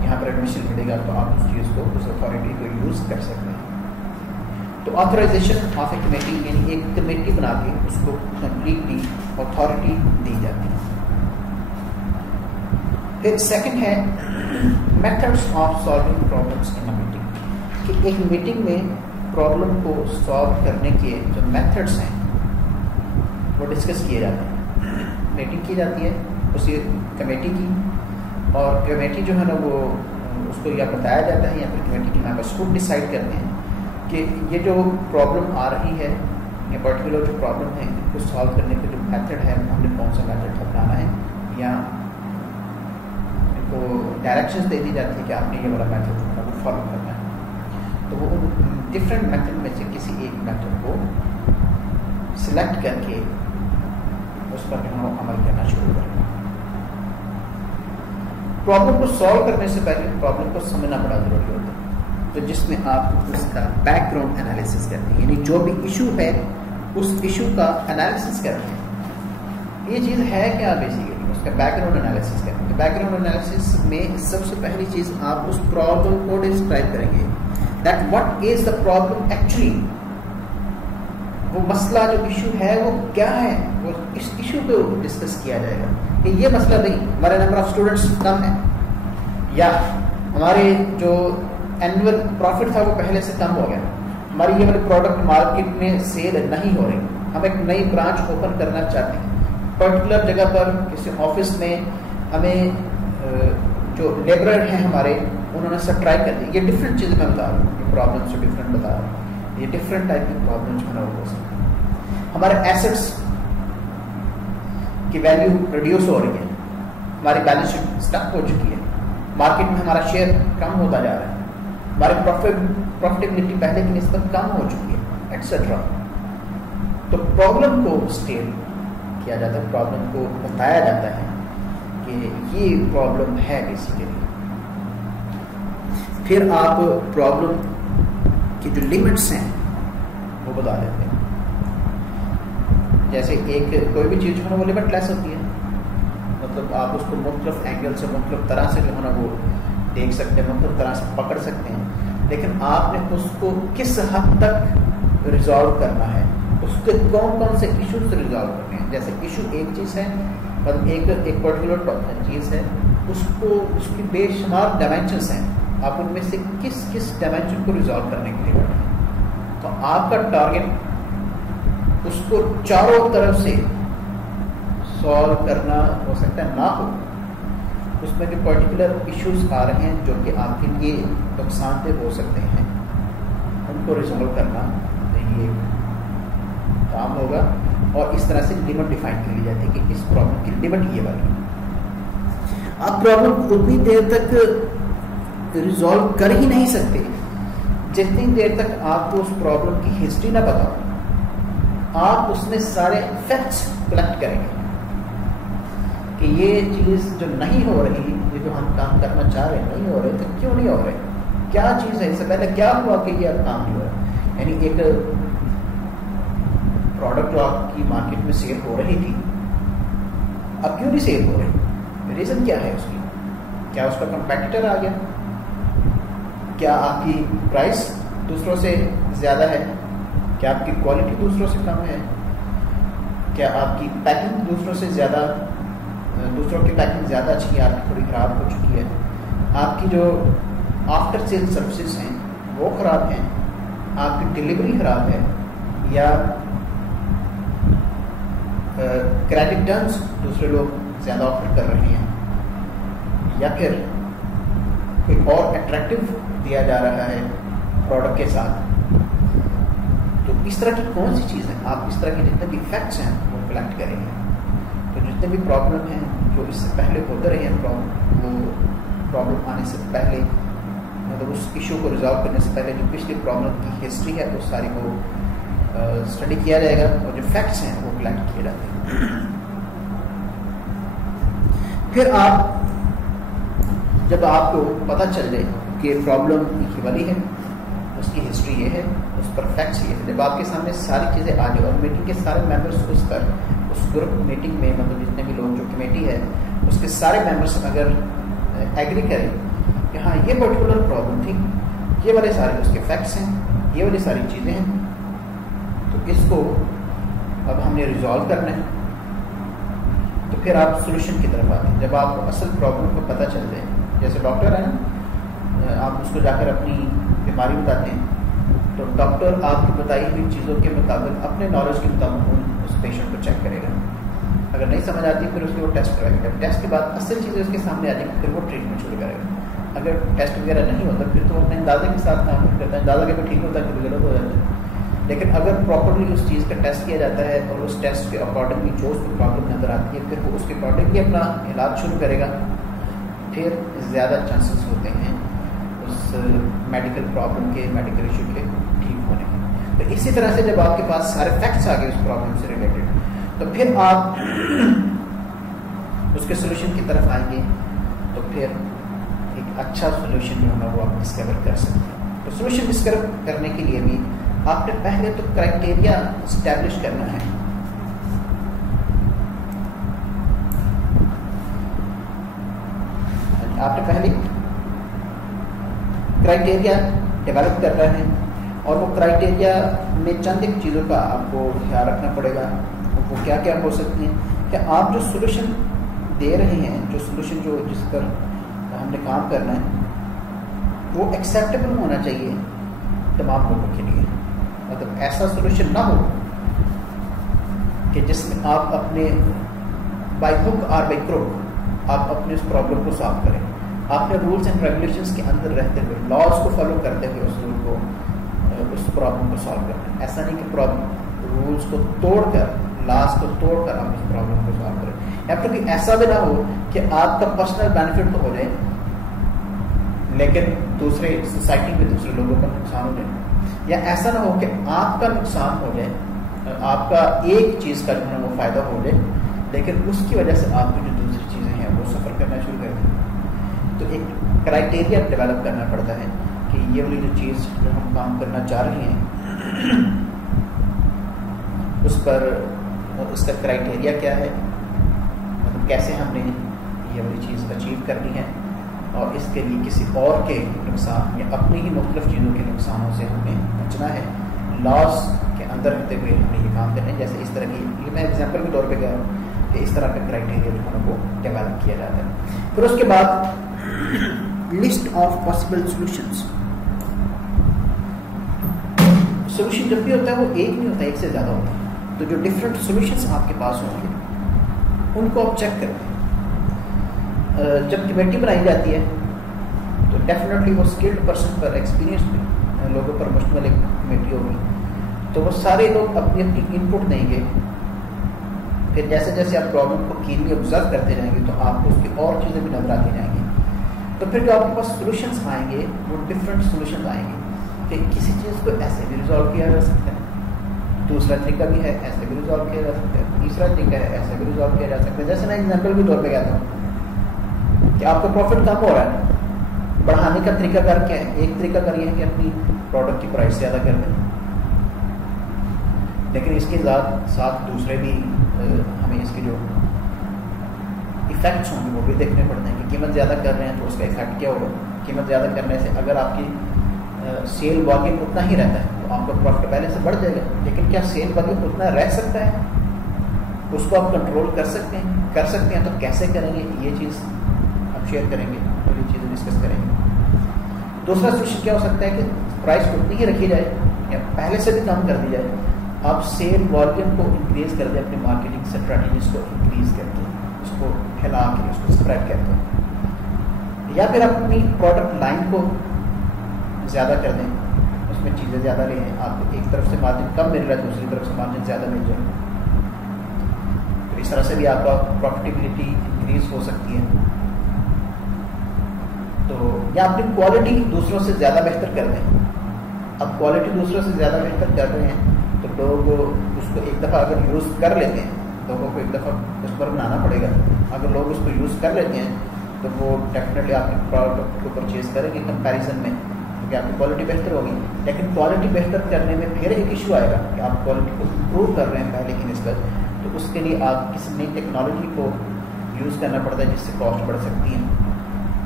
یہاں پر ایڈمیشن ملے گا, تو آپ اس چیز کو, اس اتھارٹی کو یوز کر سکتے ہیں. تو آتھورائزیشن آف اے کمیٹی, یعنی ایک کمیٹی بنا کے اس کو کمپلیٹلی اتھارٹی دی جاتی ہے. پھر سیکنڈ ہے methods of solving problems in a meeting, کہ ایک میٹنگ میں پرابلم کو سالو کرنے کے جو میتھڈس ہیں وہ ڈسکس کیے جاتے ہیں. میٹنگ کی جاتی ہے اسی کمیٹی کی, اور کمیٹی جو ہے نا وہ اس کو یا بتایا جاتا ہے یا پھر کمیٹی کے ممبرس خود ڈیسائیڈ کرتے ہیں کہ یہ جو پرابلم آ رہی ہے یا پرٹیکولر جو پرابلم ہے اس کو سالو کرنے کا جو میتھڈ ہے ہم نے کون سا میتھڈ اپنانا ہے, یا ان کو ڈائریکشنز دے دی جاتی ہے کہ آپ نے یہ والا میتھڈ فالو کرنا ہے. تو وہ ڈفرینٹ میتھڈ میں سے کسی ایک میتھڈ کو سلیکٹ کر کے اس پر جو ہے عمل کرنا شروع کریں. پرابلم کو سالو کرنے سے پہلے پرابلم کو سمجھنا بڑا ضروری ہوتا ہے. تو جس میں آپ اس کا بیک گراؤنڈ انالیسس کرتے ہیں, یعنی جو بھی ایشو ہے اس ایشو کا انالیسس کرتے ہیں. یہ چیز ہے کیا بیسیکلی, اس کا بیک گراؤنڈ انالیسس کرتے ہیں. بیک گراؤنڈ انالیسس میں سب سے پہلی چیز آپ اس پرابلم کو ڈسکرائب کریں گے, that what is the problem actually. وہ مسئلہ جو ایشو ہے وہ کیا ہے, وہ اس ایشو پہ ڈسکس کیا جائے گا کہ یہ مسئلہ نہیں, ہمارے نمبر آف اسٹوڈنٹس کم ہے, یا ہمارے جو اینول پروفٹ تھا وہ پہلے سے کم ہو گیا, ہماری یہ والی پروڈکٹ مارکیٹ میں سیل نہیں ہو رہی, ہم ایک نئی برانچ اوپن کرنا چاہتے ہیں پرٹیکولر جگہ پر, کسی آفس میں ہمیں جو لیبرر ہیں ہمارے انہوں نے سب ٹرائی کر دی. یہ ڈفرینٹ چیزیں میں بتا رہا ہوں, یہ پرابلمس جو ڈفرینٹ بتا رہا ہوں, یہ ڈفرینٹ ٹائپ کی پرابلم جو ہے نا وہ ہو سکتی ہے. ہمارے ایسٹس کی ویلیو ریڈیوس ہو رہی ہے, ہماری بیلنس شیٹ اسٹک ہو چکی ہے, مارکیٹ میں ہمارا شیئر کم ہوتا جا رہا ہے, ہماری پروفیٹیبلٹی پہلے کی نسبت کم ہو چکی ہے, ایٹسٹرا. تو پرابلم کو اسٹیٹ کیا جاتا ہے, پرابلم کو بتایا جاتا ہے کہ یہ پرابلم ہے بیسیکلی. پھر آپ پرابلم کی جو لمٹس ہیں وہ بتا دیتے ہیں. جیسے ایک کوئی بھی چیز جو ہے نا وہ لمٹ لیس ہوتی ہے, مطلب آپ اس کو مختلف اینگل سے مختلف طرح سے جو ہے نا وہ دیکھ سکتے ہیں, مختلف طرح سے پکڑ سکتے ہیں, لیکن آپ نے اس کو کس حد تک ریزالو کرنا ہے, اس کے کون کون سے ایشوز ریزالو کرنے ہیں. جیسے ایشو ایک چیز ہے, مطلب ایک پرٹیکولر چیز ہے, اس کی بے شمار ڈائمینشنس ہیں, آپ ان میں سے کس ڈائمینشن کو ریزالو کرنے کے لیے بیٹھے ہیں. تو آپ کا ٹارگیٹ اس کو چاروں طرف سے سالو کرنا ہو سکتا ہے نہ ہو, اس میں جو پرٹیکولر ایشوز آ رہے ہیں جو کہ آپ کے لیے نقصان دہ ہو سکتے ہیں, ان کو ریزالو کرنا یہ کام ہوگا. اور اس طرح سے لمٹ ڈیفائن کر لی جاتی ہے کہ اس پرابلم کی لمٹ یہ والی. آپ پرابلم کو اتنی دیر تک ریزالو کر ہی نہیں سکتے جتنی دیر تک آپ کو اس پرابلم کی ہسٹری نہ پتا ہو. آپ اس میں سارے فیکٹس کلیکٹ کریں گے کہ یہ چیز جو نہیں ہو رہی, یہ جو ہم کام کرنا چاہ رہے ہیں نہیں ہو رہے, تو کیوں نہیں ہو رہے, کیا چیز ہے, اس سے پہلے کیا ہوا کہ یہ اب کام نہیں ہو رہا. یعنی ایک پروڈکٹ جو آپ کی مارکیٹ میں سیل ہو رہی تھی اب کیوں نہیں سیل ہو رہی, ریزن کیا ہے اس کی, کیا اس کا کمپیٹیٹر آ گیا, کیا آپ کی پرائس دوسروں سے زیادہ ہے, کیا آپ کی کوالٹی دوسروں سے کم ہے, کیا آپ کی پیکنگ دوسروں سے زیادہ, دوسروں کی پیکنگ زیادہ اچھی ہے, آپ کی تھوڑی خراب ہو چکی ہے, آپ کی جو آفٹر سیل سروسز ہیں وہ خراب ہیں, آپ کی ڈلیوری خراب ہے, یا کریڈٹ ٹرمز دوسرے لوگ زیادہ آفر کر رہے ہیں, یا پھر کوئی اور اٹریکٹیو دیا جا رہا ہے پروڈکٹ کے ساتھ. تو اس طرح کی کون سی چیز ہے, آپ اس طرح کے جتنے بھی فیکٹس ہیں وہ کلیکٹ کریں گے. تو جتنے بھی پرابلم ہیں جو اس سے پہلے ہوتے رہے ہیں, وہ پرابلم آنے سے پہلے, مطلب اس ایشو کو ریزالو کرنے سے پہلے جو پچھلی پرابلم کی ہسٹری ہے وہ ساری کو اسٹڈی کیا جائے گا, اور جو فیکٹس ہیں وہ کلیکٹ کیے جاتے ہیں. پھر جب آپ کو پتہ چل جائے کہ پرابلم یہ والی ہے, اس کی ہسٹری یہ ہے, اس پر فیکٹس یہ ہے, جب آپ کے سامنے ساری چیزیں آ جائیں اور میٹنگ کے سارے ممبرس اس گروپ میٹنگ میں, مطلب جتنے بھی لوگ جو کمیٹی ہے اس کے سارے ممبرس اگر ایگری کریں کہ ہاں یہ پرٹیکولر پرابلم تھی, یہ والے سارے اس کے فیکٹس ہیں, یہ والی ساری چیزیں ہیں, تو اس کو اب ہم نے ریزالو کرنا ہے, تو پھر آپ سولوشن کی طرف آتے ہیں. جب آپ کو اصل پرابلم کو پتہ چل جائے, جیسے ڈاکٹر ہے نا, آپ اس کو جا کر اپنی بیماری بتاتے ہیں, تو ڈاکٹر آپ کی بتائی ہوئی چیزوں کے مطابق اپنے نالج کے مطابق اس پیشنٹ کو چیک کرے گا. اگر نہیں سمجھ آتی پھر اس کی وہ ٹیسٹ کرائے گا, ٹیسٹ کے بعد اصل چیزیں اس کے سامنے آ جائیں گی, پھر وہ ٹریٹمنٹ شروع کرے گا. اگر ٹیسٹ وغیرہ نہیں ہوتا پھر تو وہ اپنے اندازے کے ساتھ کام کرتا ہے, اندازہ کہ ٹھیک ہوتا ہے کہ غلط ہو جاتا ہے. لیکن اگر پراپرلی اس چیز کا ٹیسٹ کیا جاتا ہے اور اس ٹیسٹ کے اکارڈنگلی جو اس کو پرابلم نظر آتی ہے, پھر وہ اس کے اکارڈنگلی اپنا علاج شروع کرے گا, پھر زیادہ چانسز ہوتے ہیں اس میڈیکل پرابلم کے, میڈیکل ایشو کے ٹھیک ہونے کے. تو اسی طرح سے جب آپ کے پاس سارے فیکٹس آ گئے اس پرابلم سے ریلیٹڈ, تو پھر آپ اس کے سولوشن کی طرف آئیں گے, تو پھر ایک اچھا سولوشن جو ہوگا وہ آپ ڈسکور کر سکتے ہیں. تو سولوشن ڈسکور کرنے کے لیے بھی آپ نے پہلے تو کرائٹیریا اسٹیبلش کرنا ہے. آپ نے پہلے کرائٹیریا ڈیولپ کرنا ہے, اور وہ کرائٹیریا میں چند ایک چیزوں کا آپ کو خیال رکھنا پڑے گا. وہ کیا کیا ہو سکتی ہیں کہ آپ جو سولوشن دے رہے ہیں, جو سولوشن جو جس پر ہم نے کام کرنا ہے, وہ ایکسیپٹیبل ہونا چاہیے تمام لوگوں کے لیے. مطلب ایسا سولوشن نہ ہو کہ جس میں آپ اپنے بائی ہک اور بائی کروک آپ اپنے اس پرابلم کو سالو کریں. آپ نے رولس اینڈ ریگولیشنس کے اندر رہتے ہوئے, لاز کو فالو کرتے ہوئے اس رول کو, اس پرابلم کو سالو کرنا ہے. ایسا نہیں کہ رولس کو توڑ کر, لاز کو توڑ کر آپ اس پرابلم کو سالو کریں. یا پھر کہ ایسا بھی نہ ہو کہ آپ کا پرسنل بینیفٹ تو ہو جائے لیکن دوسرے سوسائٹی میں دوسرے لوگوں کا نقصان ہو جائے. یا ایسا نہ ہو کہ آپ کا نقصان ہو جائے, آپ کا ایک چیز کا جو ہے وہ فائدہ ہو جائے, لیکن اس کی وجہ سے آپ کی جو دوسری چیزیں ہیں وہ سفر کرنا شروع کر دیں. تو ایک کرائٹیریا ڈیولپ کرنا پڑتا ہے کہ یہ والی جو چیز جو ہم کام کرنا چاہ رہے ہیں اس پر اس کا کرائٹیریا کیا ہے, مطلب کیسے ہم نے یہ والی چیز اچیو کرنی ہے, اور اس کے لیے کسی اور کے نقصان یا اپنی ہی مختلف چیزوں کے نقصانوں سے ہمیں بچنا ہے. لاس کے اندر رہتے ہوئے ہم نے یہ کام کرنا ہے. جیسے اس طرح کی, یہ میں ایگزامپل کے طور پہ کہہ رہا ہوں کہ اس طرح کا کرائٹیریا جو ہے وہ ڈیولپ کیا جاتا ہے. پھر اس کے بعد list of possible solutions. Solution جب بھی ہوتا ہے وہ ایک نہیں ہوتا, ایک سے زیادہ ہوتا ہے. تو جو ڈفرینٹ سولوشنس آپ کے پاس ہوں گے ان کو آپ چیک کریں. جب کمیٹی بنائی جاتی ہے تو ڈیفینیٹلی وہ اسکلڈ پرسن پر, ایکسپیرینس لوگوں پر مشتمل ایک کمیٹی ہوگی. تو وہ سارے لوگ اپنی اپنی ان پٹ دیں گے. پھر جیسے جیسے آپ پرابلم کو کینلی آبزرو کرتے جائیں گے تو آپ کو اس کی اور چیزیں بھی نظر آتی جائیں گی. تو پھر جو آپ کے پاس سولوشنس آئیں گے وہ ڈفرینٹ سولوشنز آئیں گے کہ کسی چیز کو ایسے بھی ریزالو کیا جا سکتا ہے, دوسرا طریقہ بھی ہے ایسے بھی ریزالو کیا جا سکتا ہے, تیسرا طریقہ ہے ایسے بھی ریزالو کیا جا سکتا ہے. جیسے میں ایگزامپل کے طور پہ کہتا ہوں کہ آپ کا پروفٹ کم ہو رہا ہے, بڑھانے کا طریقہ کار کیا ہے. ایک طریقہ کار یہ ہے کہ اپنی پروڈکٹ کی پرائس زیادہ کر دیں, لیکن اس کے ساتھ دوسرے بھی ہمیں اس کے جو افیکٹس ہوں گے وہ بھی دیکھنے پڑتے ہیں کہ قیمت زیادہ کر رہے ہیں تو اس کا افیکٹ کیا ہوگا. قیمت زیادہ کرنے سے اگر آپ کی سیل والیوم اتنا ہی رہتا ہے تو آپ کا پروفٹ پہلے سے بڑھ جائے گا, لیکن کیا سیل والیوم اتنا رہ سکتا ہے, اس کو آپ کنٹرول کر سکتے ہیں تو کیسے کریں گے, یہ چیز آپ شیئر کریں گے, تو یہ چیزیں ڈسکس کریں گے. دوسرا سولوشن کیا ہو سکتا ہے کہ پرائس اتنی ہی رکھی جائے یا پہلے سے بھی کم کر دی جائے, آپ سیل والیوم کو انکریز کر دیں, اپنی مارکیٹنگ اسٹریٹجیز کو انکریز کر دیں, اس کو پھیلا کے اس کو اسپریڈ کر دیں. یا پھر اپنی پروڈکٹ لائن کو زیادہ کر دیں, اس میں چیزیں زیادہ لے ہیں. آپ کو ایک طرف سے مارجن کم مل رہا ہے, دوسری طرف سے مارجن زیادہ مل جائے, تو اس طرح سے بھی آپ کا پروفیٹیبلٹی انکریز ہو سکتی ہے. تو یا اپنی کوالٹی دوسروں سے زیادہ بہتر کر دیں. اب کوالٹی دوسروں سے زیادہ بہتر کر رہے ہیں تو لوگ اس کو ایک دفعہ اگر یوز کر لیتے ہیں, لوگوں کو ایک دفعہ اس پر بنانا پڑے گا. اگر لوگ اس کو یوز کر لیتے ہیں تو وہ ڈیفینیٹلی آپ کے پروڈکٹ کو پرچیز کریں گے کمپیریزن میں, کیونکہ آپ کی کوالٹی بہتر ہوگی. لیکن کوالٹی بہتر کرنے میں پھر ایک ایشو آئے گا کہ آپ کوالٹی کو امپروو کر رہے ہیں پہلے کی نسبت, تو اس کے لیے آپ کسی نئی ٹیکنالوجی کو یوز کرنا پڑتا ہے جس سے کاسٹ بڑھ سکتی ہے.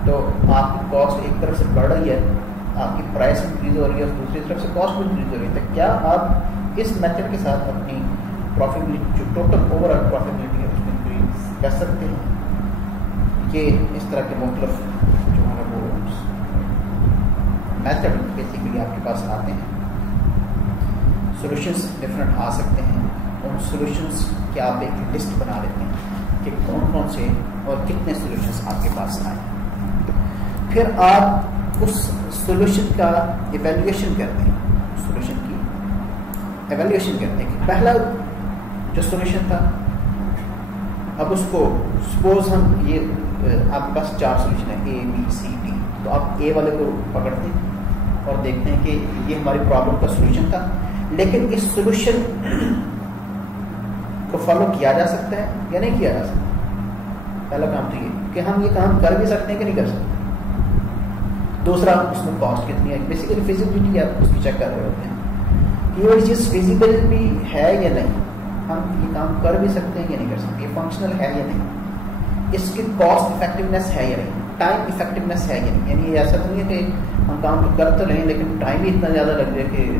تو آپ کی کاسٹ ایک طرف سے بڑھ رہی ہے, آپ کی پرائس انکریز ہو رہی ہے, اور دوسری طرف سے کاسٹ بھی انکریز ہو رہی ہے. تو کیا آپ اس میتھڈ کے ساتھ اپنی پروفیٹیبلٹی جو ٹوٹل اوور آل پروفیٹیبلٹی ہے اس میں انکریز کر سکتے ہیں؟ یہ اس طرح کے مختلف جو ہے وہ میتھڈ بیسیکلی آپ کے پاس آتے ہیں. سولوشنس ڈفرینٹ آ سکتے ہیں. ان سولوشنس کی آپ ایک لسٹ بنا لیتے ہیں کہ کون کون سے اور کتنے سولوشنس آپ کے پاس آئے. پھر آپ اس سولوشن کا ایویلویشن کرتے ہیں, سولوشن کی ایویلویشن کرتے ہیں کہ پہلا جو سولوشن تھا, اب اس کو سپوز ہم یہ آپ کے پاس 4 سولوشن ہیں, اے بی سی ڈی, تو آپ اے والے کو پکڑتے ہیں اور دیکھتے ہیں کہ یہ ہماری پرابلم کا سولوشن تھا، لیکن اس سولوشن کو فالو کیا جا سکتا ہے یا نہیں کیا جا سکتا. پہلا کام تو یہ کہ ہم یہ کام کر بھی سکتے ہیں کہ نہیں کر سکتے. دوسرا اس میں کاسٹ کتنی ہے. بیسیکلی فیزیبلٹی آپ اس کی چیک کر رہے ہوتے ہیں کہ یہ والی چیز فیزیبل بھی ہے یا نہیں، ہم یہ کام کر بھی سکتے ہیں یا نہیں کر سکتے، یہ فنکشنل ہے یا نہیں، اس کی کاسٹ افیکٹونیس ہے یا نہیں، ٹائم افیکٹونیس ہے یا نہیں. یعنی یہ ایسا نہیں ہے کہ ہم کام تو کر تو لیں لیکن ٹائم بھی اتنا زیادہ لگ جائے کہ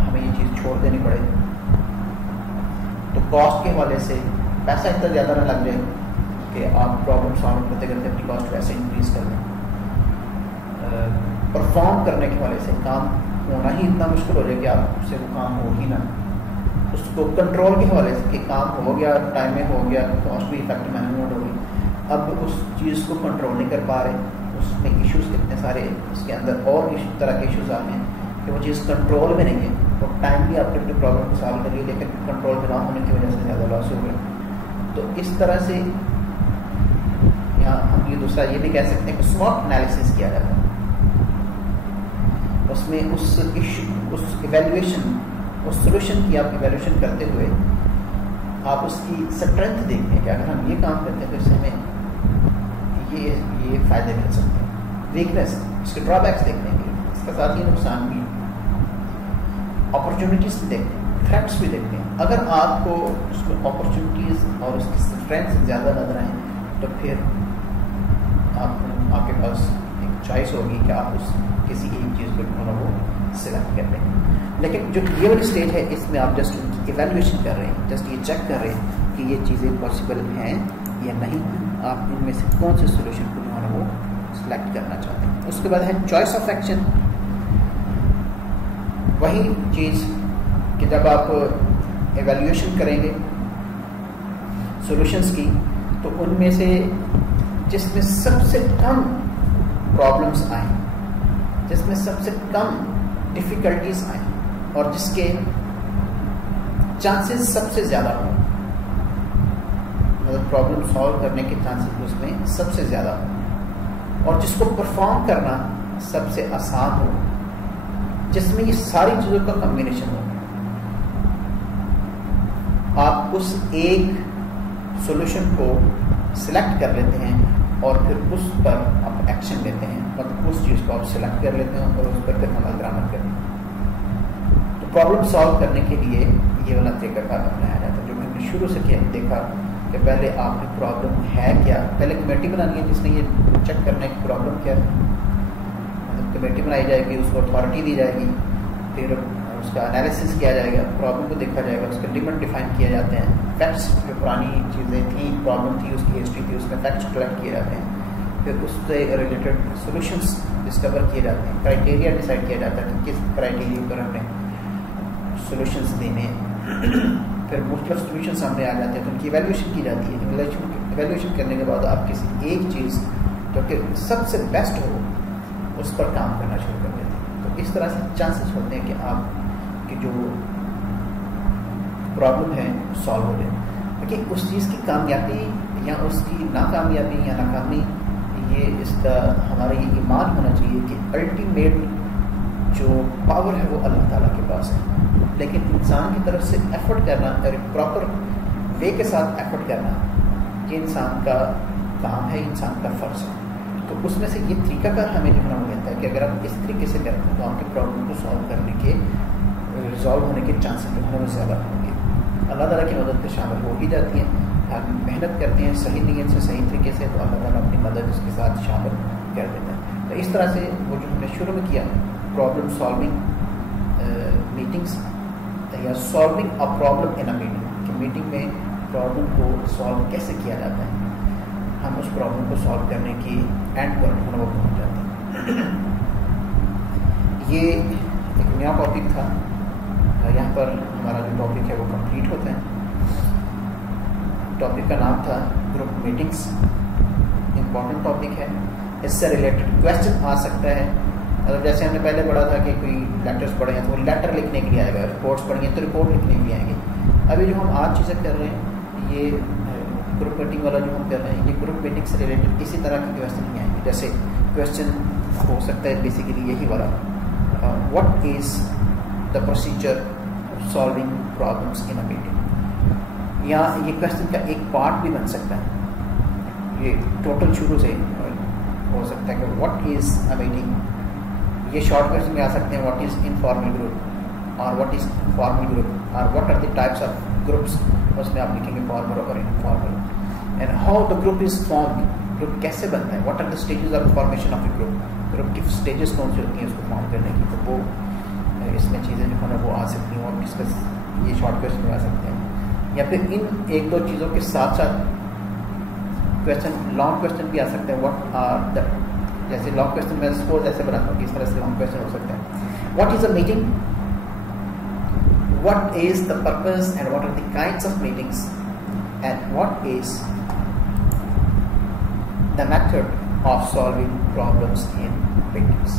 ہمیں یہ چیز چھوڑ دینی پڑے. تو کاسٹ کے حوالے سے پیسہ اتنا زیادہ نہ لگ جائے کہ آپ پرابلم سالو کرتے کرتے اپنی کاسٹ ویسے انکریز کر دیں. پرفارم کرنے کے حوالے سے کام ہونا ہی اتنا مشکل ہو جائے کہ آپ سے وہ کام ہو ہی نہ. اس کو کنٹرول کے حوالے سے کہ کام ہو گیا، ٹائم میں ہو گیا، کاسٹ بھی افیکٹ مینجمنٹ ہو گئی، اب اس چیز کو کنٹرول نہیں کر پا رہے، اس میں ایشوز اتنے سارے اس کے اندر اور اس طرح کے ایشوز آتے ہیں کہ وہ چیز کنٹرول میں نہیں ہے. تو ٹائم بھی آپ نے اپنے پرابلم کو سالو کر لیا لیکن کنٹرول میں نہ ہونے کی وجہ سے زیادہ لاس ہو گئے. تو اس طرح سے یہاں ہم یہ دوسرا یہ بھی کہہ سکتے ہیں کہ سوٹ انالیسس کیا جاتا ہے. اس میں اس ایویلویشن، اس سولوشن کی آپ ایویلویشن کرتے ہوئے آپ اس کی اسٹرینتھ دیکھتے ہیں کہ اگر ہم یہ کام کرتے ہیں تو اس سے ہمیں یہ فائدے مل سکتے ہیں، ویکنیس، اس کے ڈرا بیکس دیکھتے ہیں، اس کے ساتھ یہ نقصان بھی، اپرچونیٹیز بھی دیکھتے ہیں، تھریٹس بھی دیکھتے ہیں. اگر آپ کو اس میں اپرچونیٹیز اور اس کی اسٹرینتھ زیادہ نظر آئیں تو پھر آپ کے پاس ایک چوائس ہوگی کہ آپ اس کسی ایک چیز کو جو ہے وہ سلیکٹ کر لیں. لیکن جو یہ والی اسٹیج ہے اس میں آپ جسٹ ان کی ایویلویشن کر رہے ہیں، جسٹ یہ چیک کر رہے ہیں کہ یہ چیزیں پاسبل ہیں یا نہیں، آپ ان میں سے کون سے سولوشن کو جو ہے وہ سلیکٹ کرنا چاہتے ہیں. اس کے بعد ہے چوائس آف ایکشن. وہی چیز کہ جب آپ ایویلویشن کریں گے سولوشنس کی تو ان میں سے جس میں سب سے کم پرابلمس آئیں، جس میں سب سے کم ڈیفیکلٹیز آئیں اور جس کے چانسز سب سے زیادہ ہوں، مطلب پرابلم سالو کرنے کے چانسز اس میں سب سے زیادہ ہوں، اور جس کو پرفارم کرنا سب سے آسان ہو، جس میں یہ ساری چیزوں کا کمبینیشن ہو، آپ اس ایک سولوشن کو سلیکٹ کر لیتے ہیں اور پھر اس پر آپ ایکشن لیتے ہیں، مطلب اس چیز کو آپ سلیکٹ کر لیتے ہیں اور اس پر پھر عمل درآمد کرتے ہیں. تو پرابلم سالو کرنے کے لیے یہ والا طریقہ کار اپنایا جاتا ہے جو میں نے شروع سے دیکھا کہ پہلے آپ کی پرابلم ہے کیا. پہلے کمیٹی بنانی ہے جس نے یہ چیک کرنا ہے کہ پرابلم کیا ہے، مطلب کمیٹی بنائی جائے گی، اس کو اتھارٹی دی جائے گی، پھر اس کا انالیسس کیا جائے گا، پرابلم کو دیکھا جائے گا، اس کے لیمٹ ڈیفائن کیے جاتے ہیں، فیکٹس جو پرانی چیزیں تھیں، پرابلم تھی، اس کی ہسٹری تھی، اس میں فیکٹس کلیکٹ کیے جاتے ہیں، پھر اس سے ریلیٹڈ سولوشنس ڈسکور کیے جاتے ہیں، کرائٹیریا ڈیسائڈ کیا جاتا ہے کہ کس کرائٹیریا پر ہم نے سولوشنس دینے ہیں، پھر مختلف سولوشن سامنے آ جاتے ہیں تو ان کی ایویلویشن کی جاتی ہے. ایویلویشن کرنے کے بعد آپ کسی ایک چیز جو کہ سب سے بیسٹ ہو اس پر کام کرنا شروع کر دیتے ہیں. تو اس طرح سے چانسز ہوتے ہیں کہ آپ کی جو پرابلم ہے سالو ہو جائے. لیکن اس چیز کی کامیابی یا اس کی ناکامیابی یا ناکامی، یہ اس کا ہمارا یہ ایمان ہونا چاہیے کہ الٹیمیٹ جو پاور ہے وہ اللہ تعالیٰ کے پاس ہے، لیکن انسان کی طرف سے ایفرٹ کرنا اور ایک پراپر وے کے ساتھ ایفرٹ کرنا یہ انسان کا کام ہے، انسان کا فرض ہے. تو اس میں سے یہ طریقہ کار ہمیں جو ہے وہ کہتا ہے کہ اگر آپ اس طریقے سے کرتے ہیں تو آپ کے پرابلم کو سالو کرنے کے ریزالو ہونے کے چانسز جو ہے وہ زیادہ ہوں گے. اللہ تعالیٰ کی مدد میں شامل ہو ہی جاتی ہیں. آپ محنت کرتے ہیں صحیح نیت سے، صحیح طریقے سے، تو اللہ تعالیٰ اپنی مدد اس کے ساتھ شامل کر دیتا ہے. تو اس طرح سے وہ جو ہم نے شروع میں کیا پرابلم سالونگ میٹنگس یا solving a problem in a meeting, کہ میٹنگ میں پرابلم کو سالو کیسے کیا جاتا ہے، ہم اس پرابلم کو سالو کرنے کی اینڈ پر وہ پہنچ جاتے ہیں. یہ ایک نیا ٹاپک تھا، یہاں پر ہمارا جو ٹاپک ہے وہ کمپلیٹ ہوتا ہے. ٹاپک کا نام تھا گروپ میٹنگس. امپورٹنٹ ٹاپک ہے، اس سے ریلیٹڈ کویشچن آ سکتا ہے. مطلب جیسے ہم نے پہلے پڑھا تھا کہ کوئی لیٹرس پڑھے ہیں تو وہ لیٹر لکھنے کے لیے آئے گا، رپورٹس پڑھی ہیں تو رپورٹ لکھنے کے لیے آئیں گے. ابھی جو ہم آج چیزیں کر رہے ہیں یہ گروپ میٹنگ والا جو ہم کر رہے ہیں، یہ گروپ میٹنگ سے ریلیٹڈ اسی طرح کے کویشچن نہیں آئیں گے. جیسے کویشچن ہو سکتا ہے بیسیکلی یہی والا what is the procedure of solving problems in a meeting, یا یہ کوشچن کا ایک پارٹ بھی بن سکتا ہے، یہ ٹوٹل شروع سے ہو سکتا ہے کہ واٹ از اے میٹنگ، یہ شارٹ کوشچن میں آ سکتے ہیں واٹ از انفارمل گروپ اور واٹ از فارمل گروپ اور what are the types of groups, اس میں آپ لکھیں گے فارمل اور informal, and how the group is formed, group کیسے بنتا ہے، what are the stages of formation of a group, group کی اسٹیجز کون سی ہوتی ہیں اس کو فارم کرنے کی، تو وہ اس میں چیزیں جو ہے وہ آ سکتی ہیں اور ڈسکس یہ شارٹ کوشچن میں آ سکتے ہیں، یا پھر ان ایک دو چیزوں کے ساتھ ساتھ کوشچن لانگ کوشچن بھی آ سکتے ہیں، واٹ آر دا، جیسے لانگ کوشچن میں سپوز ایسے بناتا ہوں کہ اس طرح سے لانگ کوشچن ہو سکتا ہے، what is a meeting, what is the purpose and what are the kinds of meetings and what is the method of solving problems in meetings.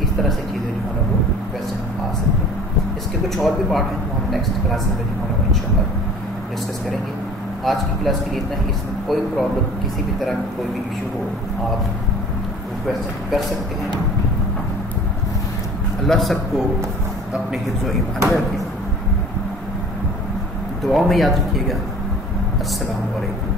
اس طرح سے چیزیں جو ہے وہ کویسچن آ سکتے ہیں. اس کے کچھ اور بھی پارٹ ہیں وہ ہم نیکسٹ کلاس میں جو ہے ان شاء اللہ ڈسکس کریں گے. آج کی کلاس کے لیے اتنا ہی. اس میں کوئی پرابلم کسی بھی طرح کوئی بھی ایشو ہو آپ کویسچن کر سکتے ہیں. اللہ سب کو اپنے حفظ و ایمان میں رکھیں. دعاؤں میں یاد رکھیے گا. السلام علیکم.